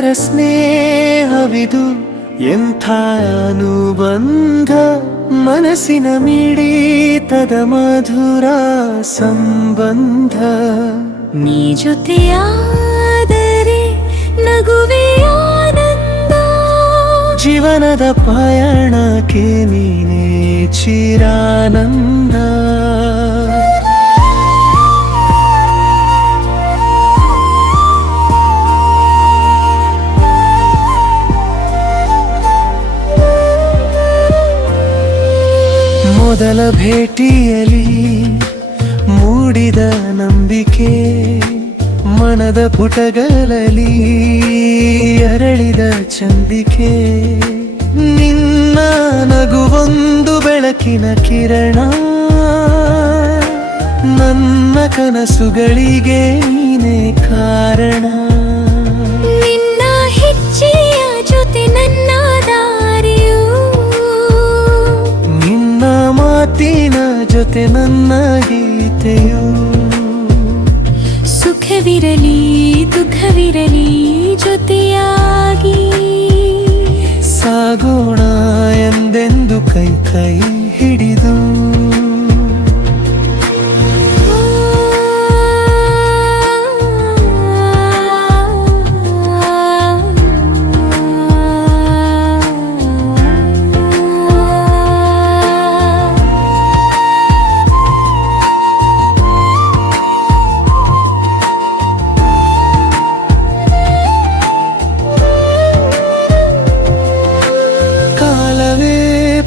ಸುಂದರ ಸ್ನೇಹವಿದು ಎಂಥ ಅನುಬಂಧ, ಮನಸ್ಸಿನ ಮಿಡಿತದ ಮಧುರ ಸಂಬಂಧ. ನೀ ಜೊತೆಯಾದರೆ ನಗುವೆ ಆನಂದ, ಜೀವನದ ಪಯಣಕ್ಕೆ ನೀನೇ ಚಿರಾನಂದ. ಮೊದಲ ಭೇಟಿಯಲ್ಲಿ ಮೂಡಿದ ನಂಬಿಕೆ, ಮನದ ಪುಟಗಳಲ್ಲಿ ಅರಳಿದ ಚಂದಿಕೆ. ನಿನ್ನ ನಗುವೊಂದು ಬೆಳಕಿನ ಕಿರಣ, ನನ್ನ ಕನಸುಗಳಿಗೆ ನೀನೇ ಕಾರಣ. ನಿನ್ನ ಹೆಜ್ಜೆಯ ಜೊತೆ ನನ್ನ ದಾರಿಯು, ನಿನ್ನ ಮಾತಿನ ಜೊತೆ ನನ್ನ ಗೀತೆಯು. ಸುಖವಿರಲಿ ದುಃಖವಿರಲಿ ಜೊತೆಯಾಗಿ ಸಾಗೋಣ ಎಂದೆಂದು ಕೈ ಕೈ ಹಿಡಿದು.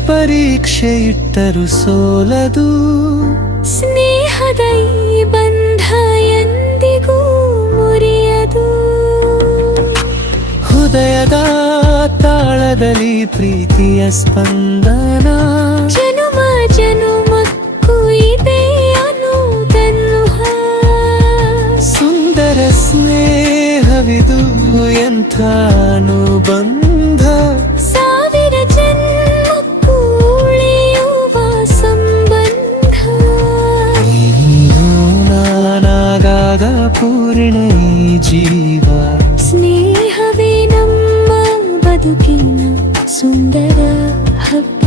ಪರೀಕ್ಷೆ ಇಟ್ಟರು ಸೋಲದು, ಸ್ನೇಹದ ಈ ಬಂಧ ಎಂದಿಗೂ ಮುರಿಯದು. ಹೃದಯದ ತಾಳದಲ್ಲಿ ಪ್ರೀತಿಯ ಸ್ಪಂದನ, ಜನುಮ ಜನುಮಕ್ಕೂ ಇದೆ ಅನ್ನುವುದನ್ನು. ಸುಂದರ ಸ್ನೇಹವಿದು ಎಂಥ ಅನುಬಂಧ, ಸಾವಿರ ಜನ್ಮಕ್ಕೂ ಉಳಿಯುವ ಸಂಬಂಧ. ನೀನು ನಾನಾಗಾಗ ಪೂರ್ಣ ಈ ಜೀವ, ಸ್ನೇಹವೇ ನಮ್ಮ ಬದುಕಿನ ಸುಂದರ ಹಬ್ಬ.